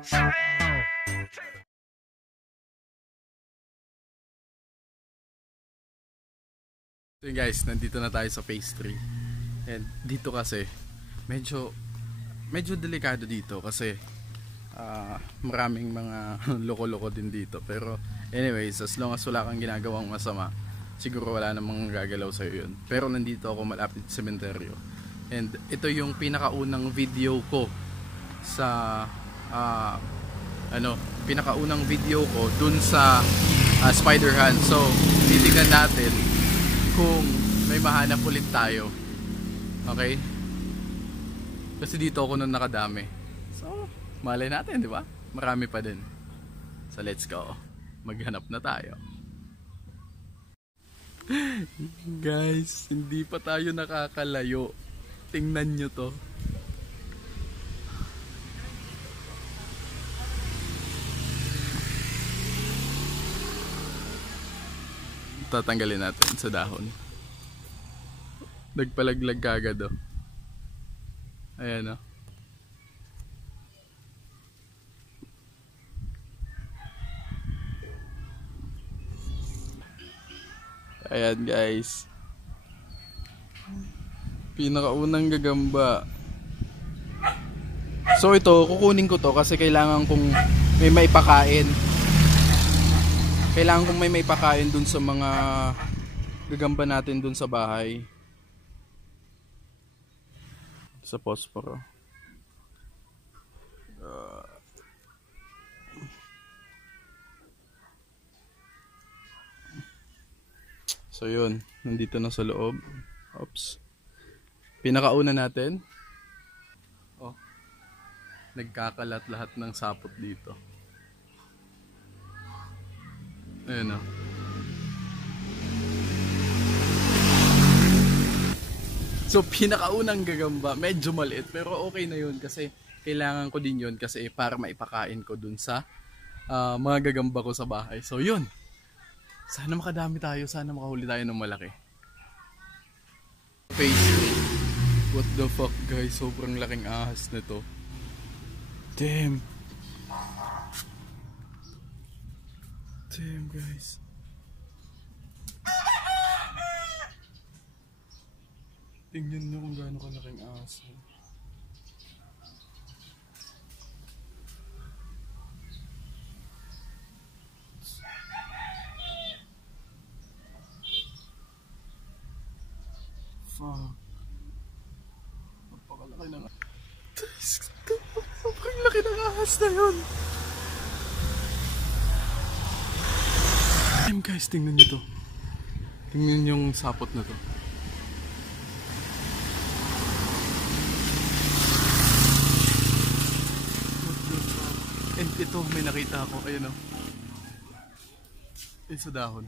So yun guys, nandito na tayo sa phase 3. And dito kasi medyo delikado dito kasi maraming mga loko-loko din dito. Pero anyways, as long as wala kang ginagawang masama, siguro wala namang gagalaw sa'yo yun. Pero nandito ako malapit sa sementeryo. And ito yung pinakaunang video ko sa pinakaunang video ko dun sa Spider-Han. So titignan natin kung may mahanap ulit tayo. Okay? Kasi dito ako nung nakadami. So, malay natin, di ba? Marami pa din. So, let's go. Maghanap na tayo. Guys, hindi pa tayo nakakalayo. Tingnan nyo to. Tatanggalin natin sa dahon. Nagpalaglag kagad oh. Ayan oh. Ayan guys. Pinakaunang gagamba. So ito, kukunin ko to kasi kailangan kong may maipakain. Kailangan kong may maipakain dun sa mga gagamba natin dun sa bahay. Sa posporo. So yun, nandito na sa loob. Oops. Pinakauna natin. Oh. Nagkakalat lahat ng sapot dito. Ayan o. So pinakaunang gagamba, medyo maliit pero okay na yun kasi kailangan ko din yun kasi para maipakain ko dun sa mga gagamba ko sa bahay. So yun. Sana makadami tayo, sana makahuli tayo ng malaki. Phase 3. What the fuck guys, sobrang laking ahas na to. Damn. Damn guys. Tingnan nyo kung gaano kalaking ahas. Fuck. Napakalaki ng ahas. Sobrang laki ng ahas na yun. Damn guys, tingnan nyo to. Tingnan yung sapot na to. And ito, may nakita ako. Ayun o. Sa dahon.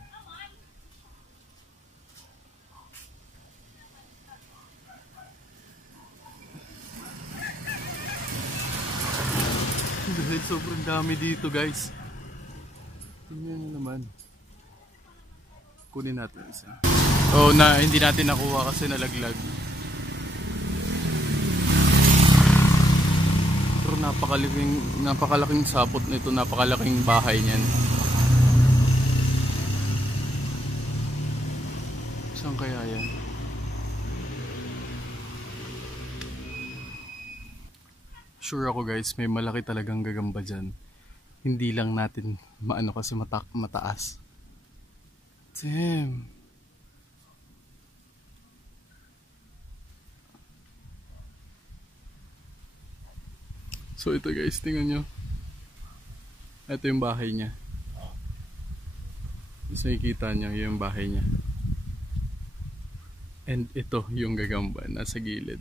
Dahil sobrang dami dito guys. Tingnan nyo naman. Kunin natin isa. Oh, hindi natin nakuha kasi nalaglag. Pero napakalaking sapot nito, napakalaking bahay niyan. Saan kaya yan? Sure ako guys, may malaki talagang gagamba dyan. Hindi lang natin maano kasi mataas. Damn. So ito guys, tingnan nyo. Ito yung bahay niya. Mas nakikita nyo yung bahay niya. And ito yung gagamba nasa gilid.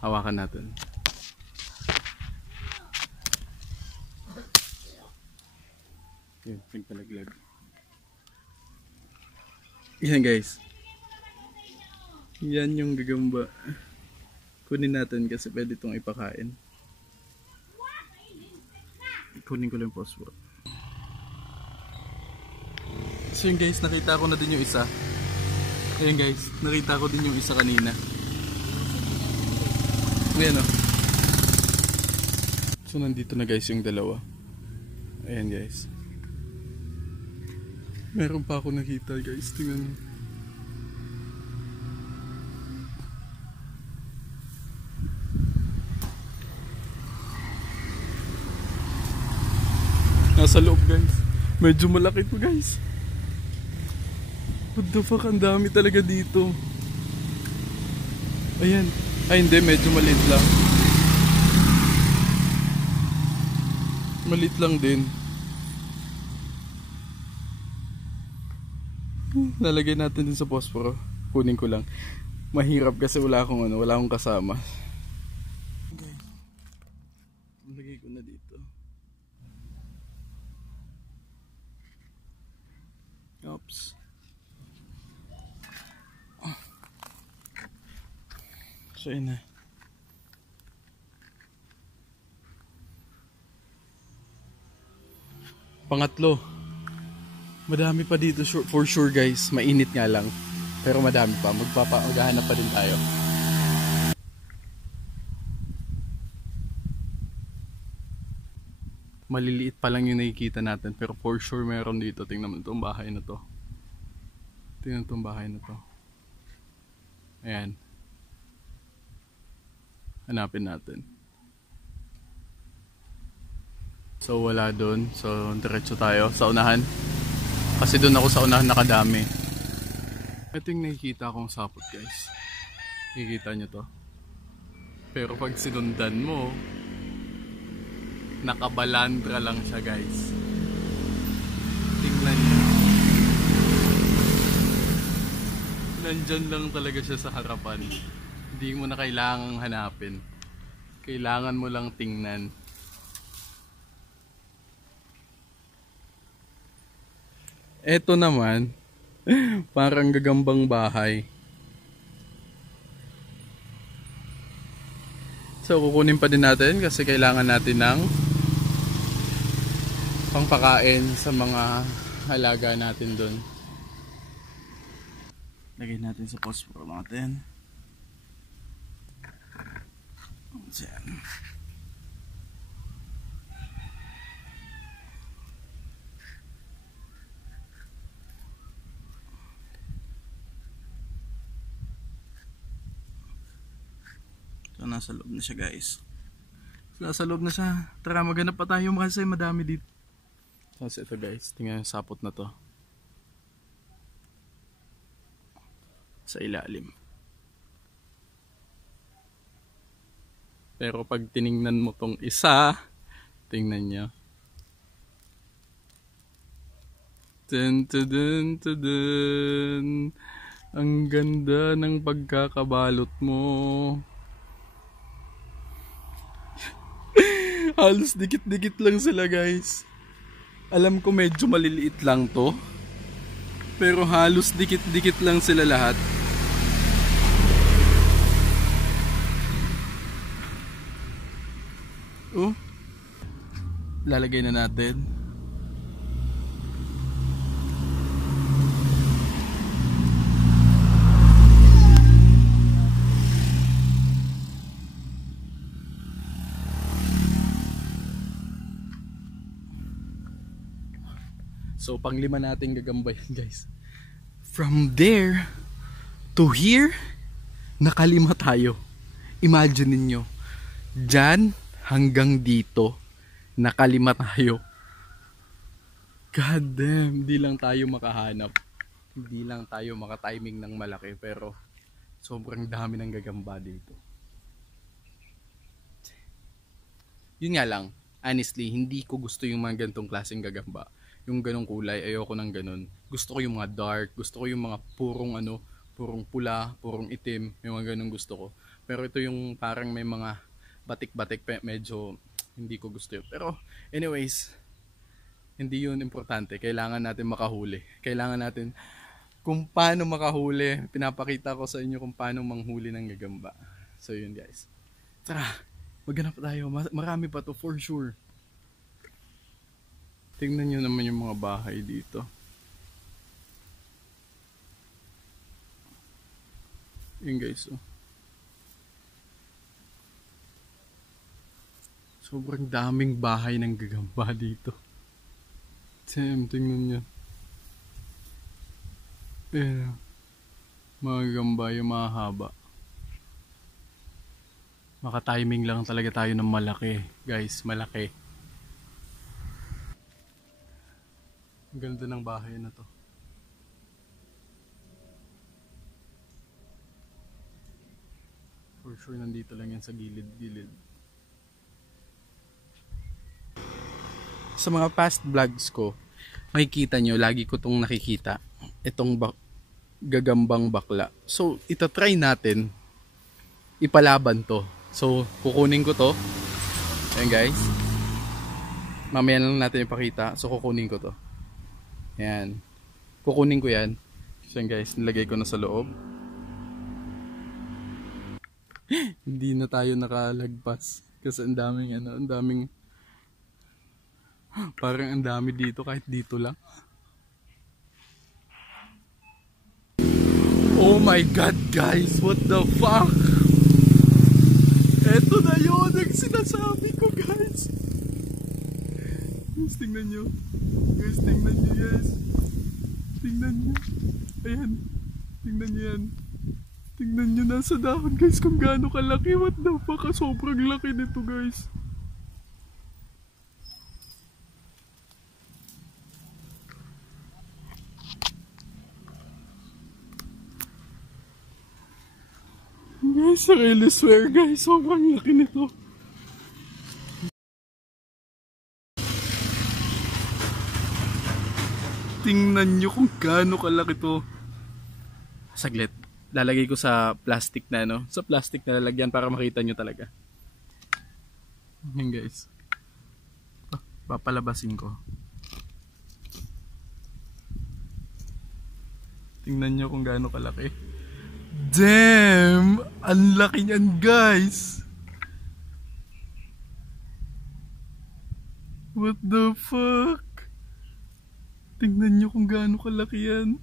Hawakan natin. Yun, nagpalaglag. Yan guys. Yan yung gagamba. Kunin natin kasi pwede itong ipakain. Kunin ko lang yung phosphor. So yun guys, nakita ko na din yung isa. Ayun guys, nakita ko din yung isa kanina. Ayan o. So nandito na guys yung dalawa. Ayan guys. Meron pa ako nakita guys. Tingnan mo. Nasa loob guys. Medyo malaki to guys. What the fuck, ang dami talaga dito. Ayan. Ay hindi, medyo maliit lang. Maliit lang din. Lalagay natin din sa posporo. Kunin ko lang. Mahirap kasi wala akong wala akong kasama. Okay. Lagay ko na dito. Oops. So yun na. Pangatlo. Madami pa dito for sure guys. Mainit nga lang. Pero madami pa. Maghahanap pa din tayo. Maliliit pa lang yung nakikita natin. Pero for sure meron dito. Tingnan mo itong bahay na to. Tingnan itong bahay na to. Ayan. Hanapin natin. So wala doon. So diretso tayo sa unahan. Kasi doon ako sa unahan nakadami. Ito yung nakikita akong sapot guys. Nakikita nyo to. Pero pag sinundan mo, nakabalandra lang siya guys. Tingnan nyo. Nandyan lang talaga siya sa harapan. Hindi mo na kailangang hanapin. Kailangan mo lang tingnan. Eto naman, parang gagambang bahay. So kukunin pa din natin kasi kailangan natin ng pangpakain sa mga halaga natin doon. Lagay natin sa posporo natin. Diyan. So nasa loob na siya guys. So, nasa loob na siya. Tara maghanap pa tayo kasi madami dito. So ito guys, tingnan yung sapot na to. Sa ilalim. Pero pag tiningnan mo tong isa, tingnan nyo. Dun, dun, dun, dun. Ang ganda ng pagkakabalot mo. Halos dikit-dikit lang sila guys. Alam ko medyo maliliit lang to. Pero halos dikit-dikit lang sila lahat. Oh. Lalagay na natin. So panglima natin gagambay guys. From there to here, nakalima tayo. Imagine niyo. Diyan hanggang dito, nakalima tayo. God damn, di lang tayo makahanap. Hindi lang tayo makatiming ng malaki, pero sobrang dami ng gagamba dito. Yun nga lang, honestly, hindi ko gusto yung mga ganitong klaseng gagamba. Yung ganong kulay, ayoko ng ganon. Gusto ko yung mga dark, gusto ko yung mga purong purong pula, purong itim, yung mga ganong gusto ko. Pero ito yung parang may mga batik-batik, medyo hindi ko gusto yun. Pero anyways, hindi yun importante. Kailangan natin makahuli. Kailangan natin kung paano makahuli. Pinapakita ko sa inyo kung paano manghuli ng gagamba. So yun guys. Tara, maghanap tayo. Marami pa to for sure. Tingnan nyo naman yung mga bahay dito. Yun guys. Oh. Sobrang daming bahay ng gagamba dito. Sam, tingnan nyo. Ayan. Mga gagamba yung mahaba. Maka-timing lang talaga tayo ng malaki. Guys, malaki. Ang ganda ng bahay na to. For sure nandito lang yan sa gilid-gilid. Sa mga past vlogs ko, makikita nyo, lagi ko itong nakikita. Itong gagambang bakla. So, itatry natin ipalaban to. So, kukunin ko to. Ayan guys. Mamaya lang natin ipakita. So, kukunin ko to. Ayan. Kukunin ko yan. So, ayan guys, nilagay ko na sa loob. Hindi na tayo nakalagpas. Kasi ang daming ang daming parang ang dami dito kahit dito lang. Oh my god guys, what the fuck? Eto na yun ang sinasabi ko guys. Guys, tingnan nyo. Guys, tingnan nyo guys. Tingnan nyo. Ayan. Tingnan nyo yan. Tingnan nyo nasa dahon guys kung gaano kalaki. What the fuck? Sobrang laki nito guys. Guys, I really swear guys, sobrang laki nito. Tingnan nyo kung gaano kalaki to. Saglit, lalagay ko sa plastic na sa plastic na lalagyan para makita nyo talaga. Yan guys. Papalabasin ko. Tingnan nyo kung gaano kalaki. Damn! Ang laki niyan guys! What the fuck? Tingnan nyo kung gaano kalaki yan.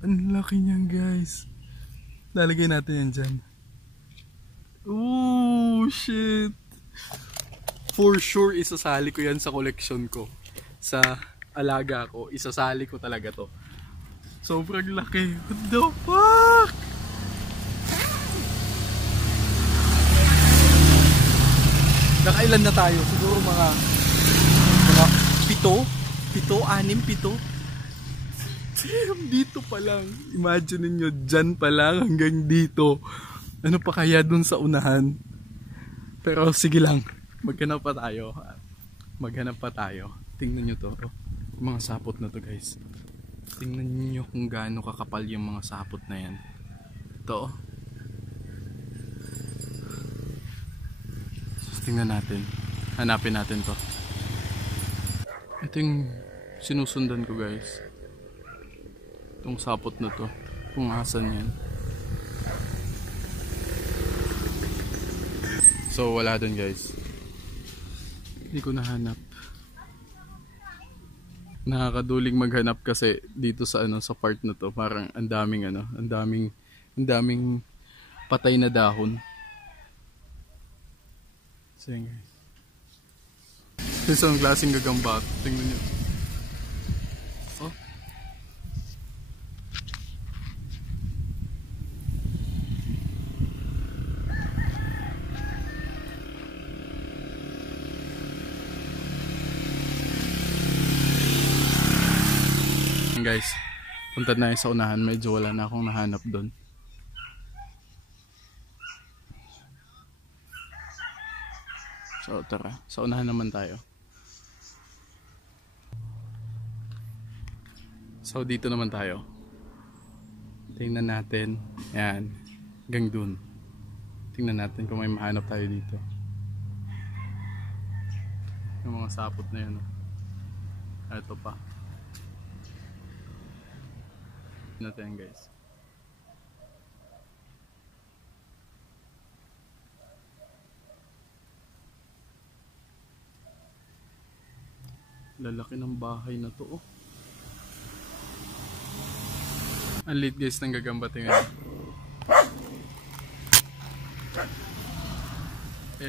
Ang laki niyan guys. Lalagay natin yan dyan. Oh shit! For sure isasali ko yan sa collection ko. Sa alaga ko, isasali ko talaga to. Sobrang laki. What the fuck? Nakailan na tayo? Siguro mga 7, 6, 7. Damn, dito pa lang. Imagine niyo dyan pa lang hanggang dito. Ano pa kaya dun sa unahan? Pero sige lang. Maghanap pa tayo. Maghanap pa tayo. Tingnan nyo to. Oh, mga sapot na to guys. Tingnan niyo kung gaano kakapal yung mga sapot na yan. Ito. So, tingnan natin. Hanapin natin to. Ito yung sinusundan ko guys. Itong sapot na to. Kung asan yan. So wala dun guys. Hindi ko nahanap. Nakakaduling maghanap kasi dito sa sa part na to, parang ang daming patay na dahon. So yun guys. Isang klaseng gagamba. Tingnan nyo. Oh. Guys, punta na sa unahan, medyo wala na akong nahanap doon. So tara, sa unahan naman tayo. So dito naman tayo. Tingnan natin. Yan, hanggang dun. Tingnan natin kung may mahanap tayo dito. Yung mga sapot na yun. Ito pa. Natin guys. Lalaki ng bahay na to oh. Ang lit guys ng gagamba tingnan.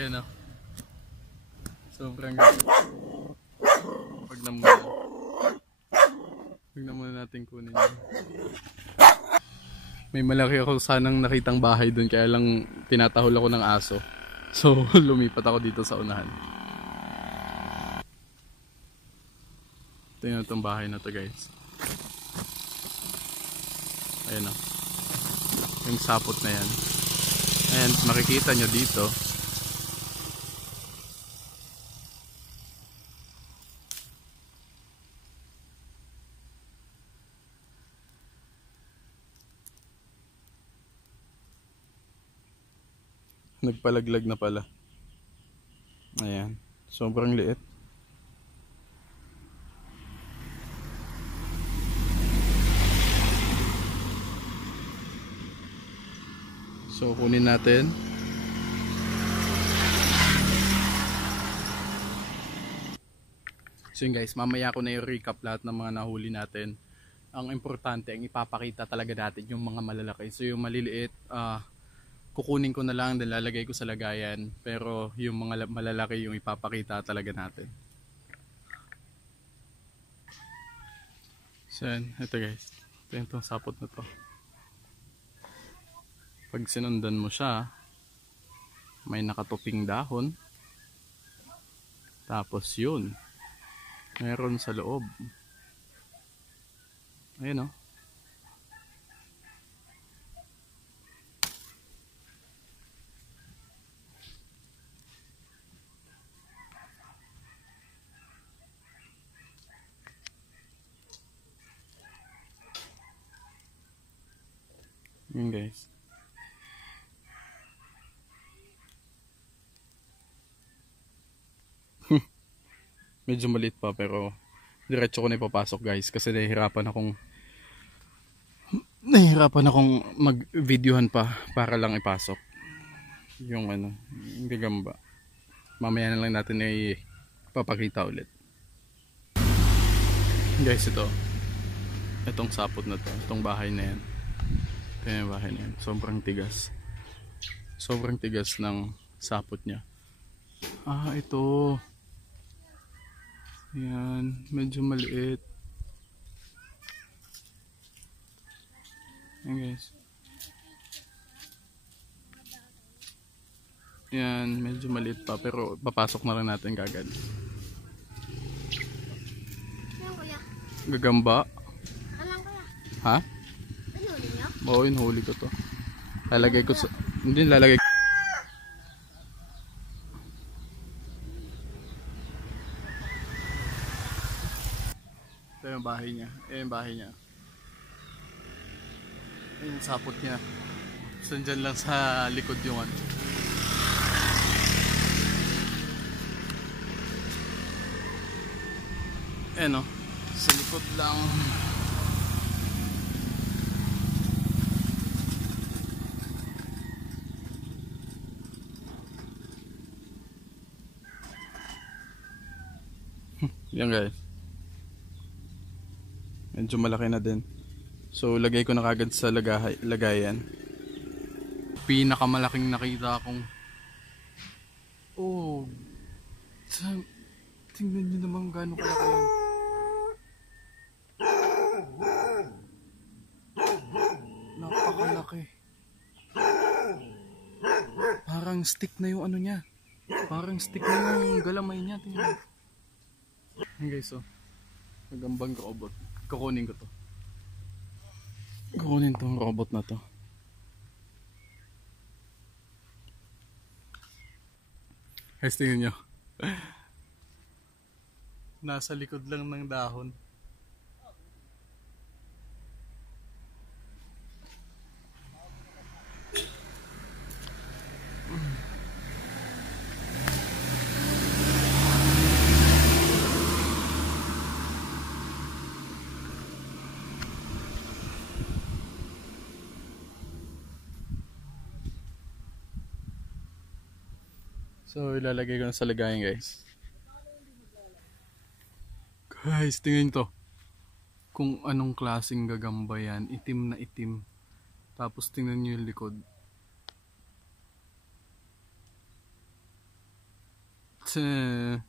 Ayan o. Sobrang ganda. Pag na muna. Pag na muna natin kunin yun. May malaki ako sanang nakitang bahay dun, kaya lang tinatahol ako ng aso. So lumipat ako dito sa unahan. Tingnan itong bahay na to guys. Ayan o. Yung sapot na yan. And makikita nyo dito. Nagpalaglag na pala. Ayan. Sobrang liit. So kunin natin. So yun guys, mamaya ko na i-recap lahat ng mga nahuli natin. Ang importante, ang ipapakita talaga natin yung mga malalaki. So yung maliliit, kukunin ko na lang, lalagay ko sa lagayan. Pero yung mga malalaki yung ipapakita talaga natin. So yan, ito guys. Ito yung sapot na to. Pag sinundan mo siya, may nakatuping dahon. Tapos yun, meron sa loob. Ayan o. Yun guys. Medyo maliit pa pero diretso ko na ipapasok guys kasi nahihirapan akong mag-videohan pa para lang ipasok yung yung gagamba. Mamaya na lang natin ipapakita ulit. Guys, itong sapot na to, itong bahay na yan. Ito yung bahay na yan. Sobrang tigas. Sobrang tigas ng sapot niya. Ito. Yan, medyo maliit. Yan guys. Yan, medyo maliit pa pero papasok na lang natin kagad. Gagamba. Ha? Oo, huli ko to. Lalagay ko sa... Hindi, lalagay ko. Ito yung bahay niya. Ayan yung bahay niya. Ayan yung sapot niya. So, dyan lang sa likod yung ano. Ayan o. Sa likod lang. Yan guys. Medyo malaki na din. So lagay ko na kagad sa lagayan. Pinakamalaking nakita akong tingnan nyo naman gano'ng kalaki yan. Napakalaki. Parang stick na yung ano niya. Parang stick na yung galamay niya. Tingnan. Ayan guys, nagambang robot. Kukunin ko to. Kukunin tong robot na to. Guys, tingnan nyo. Nasa likod lang ng dahon. So ilalagay ko na sa lagayan guys. Guys, tingnan to. Kung anong klaseng gagamba yan. Itim na itim. Tapos tingnan nyo yung likod. You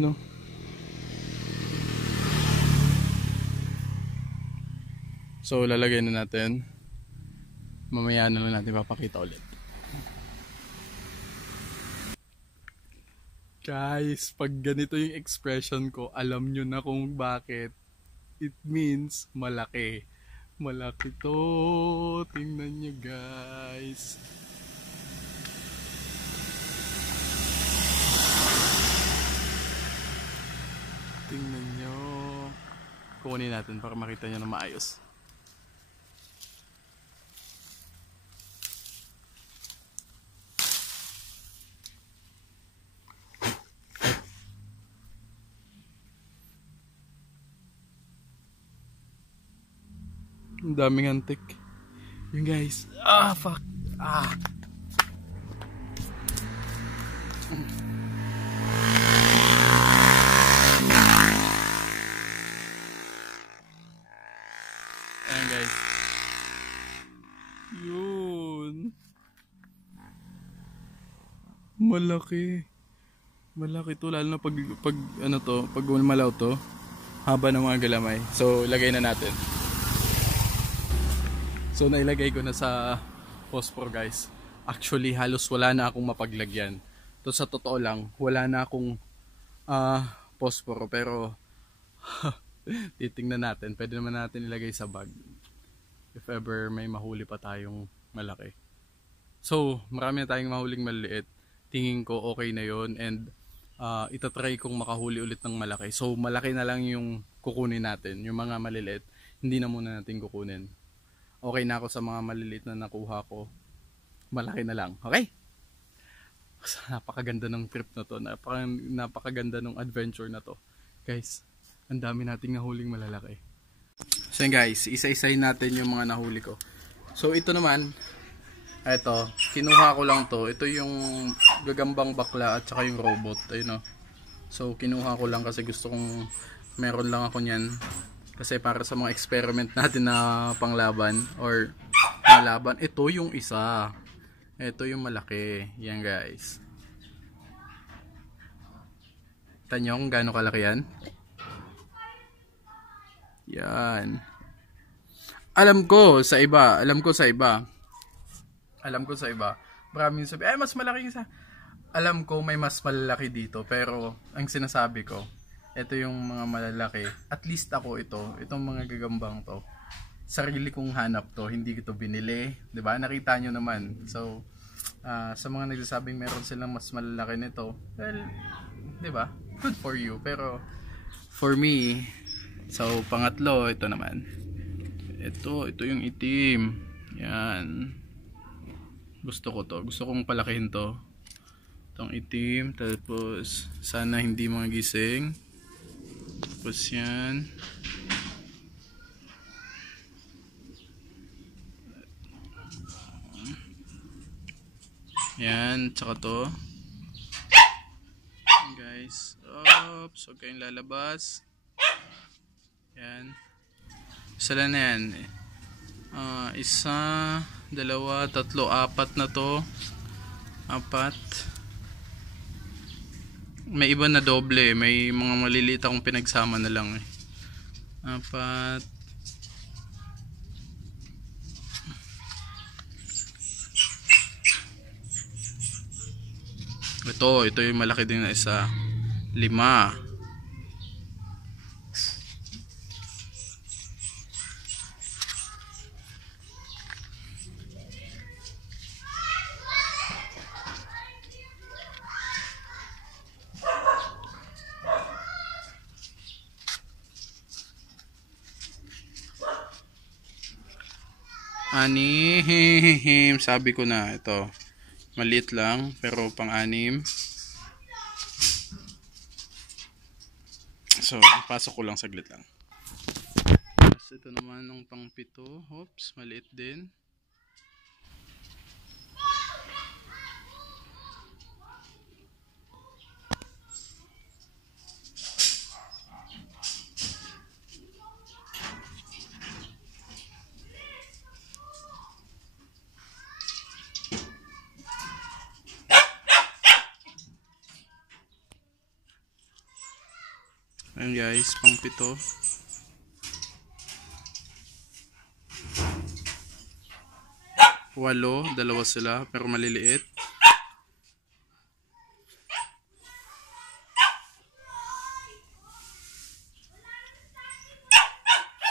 know. So lalagay na natin. Mamaya na lang natin papakita ulit. Guys, pag ganito yung expression ko, alam nyo na kung bakit. It means malaki. Malaki to. Tingnan nyo guys. Tingnan nyo. Kukunin natin para makita nyo na maayos. Ang daming antik. Yun guys. Ah, fuck. Ah. Ayan guys. Yun. Malaki. Malaki to. Lalo na pag ano to, pag malaw to. Haba ng mga galamay. So, ilagay na natin. So nailagay ko na sa phosphor guys. Actually halos wala na akong mapaglagyan. To sa totoo lang, wala na akong phosphor pero titingnan natin. Pwede naman natin ilagay sa bag. If ever may mahuli pa tayong malaki. So marami na tayong mahuling maliit. Tingin ko okay na yon and itatry kong makahuli ulit ng malaki. So malaki na lang yung kukunin natin. Yung mga maliliit, hindi na muna natin kukunin. Okay na ako sa mga maliliit na nakuha ko. Malaki na lang. Okay? Napakaganda ng trip na to. Napakaganda ng adventure na to. Guys, ang dami nating nahuling malalaki. So yun guys, isa-isahin natin yung mga nahuli ko. So ito naman, ito, kinuha ko lang to. Ito yung gagambang bakla at saka yung robot. Ayun o. So kinuha ko lang kasi gusto kong meron lang ako niyan. Kasi para sa mga experiment natin na panglaban or malaban, ito yung isa. Ito yung malaki. Yan guys. Tanya kung gaano kalaki yan. Yan. Alam ko sa iba. Maraming sabi, mas malaki isa. Alam ko may mas malalaki dito. Pero ang sinasabi ko, ito yung mga malalaki. At least ako itong mga gagambang to. Sarili kong hanap to, hindi ko to binili, 'di ba? Nakita nyo naman. So, sa mga nagsasabing meron silang mas malalaki nito, well, 'di ba? Good for you. Pero for me, so pangatlo, ito naman. Ito yung itim. Yan. Gusto ko to. Gusto kong palakihin to. Itong itim, tapos sana hindi mga gising. Tapos yan. Yan, tsaka to. Yan guys. Oops, huwag kayong lalabas. Yan. Sala na yan. Isa, dalawa, tatlo, apat na to. Apat. May iba na doble, may mga maliliit akong pinagsama na lang eh. Apat. Ito yung malaki din na isa. 5. Anim. Sabi ko na ito. Maliit lang pero pang-anim. So, pasok ko lang saglit lang. Tapos ito naman ng pang-7. Oops, maliit din. Ayan guys, pang 7. Walo, dalawa sila pero maliliit.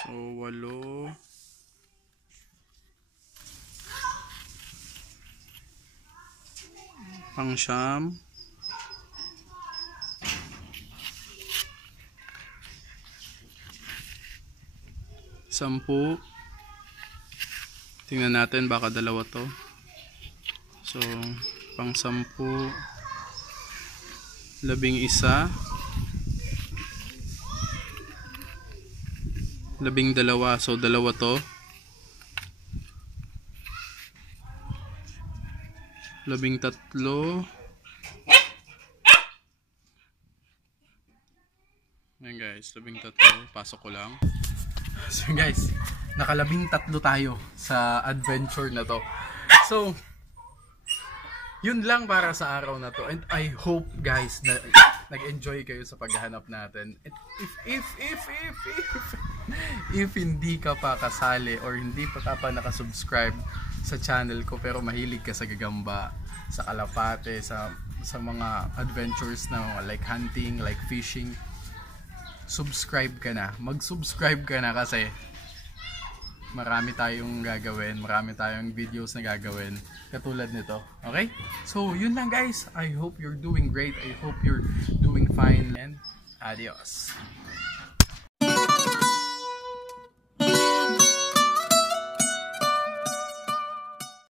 So 8. Pang 9. Sampu. Tingnan natin baka dalawa to. So pang 10. 11. 12. So dalawa to. 13. Ayan guys, 13. Pasok ko lang. So guys, naka-13 tayo sa adventure na to. So, yun lang para sa araw na to. And I hope guys na nag-enjoy kayo sa paghahanap natin. And if hindi ka pa kasali or hindi pa ka pa nakasubscribe sa channel ko pero mahilig ka sa gagamba, sa kalapate, sa mga adventures na like hunting, like fishing, subscribe ka na. Mag-subscribe ka na kasi marami tayong gagawin, marami tayong videos na gagawin katulad nito. Okay? So, yun lang guys. I hope you're doing great. I hope you're doing fine and adios.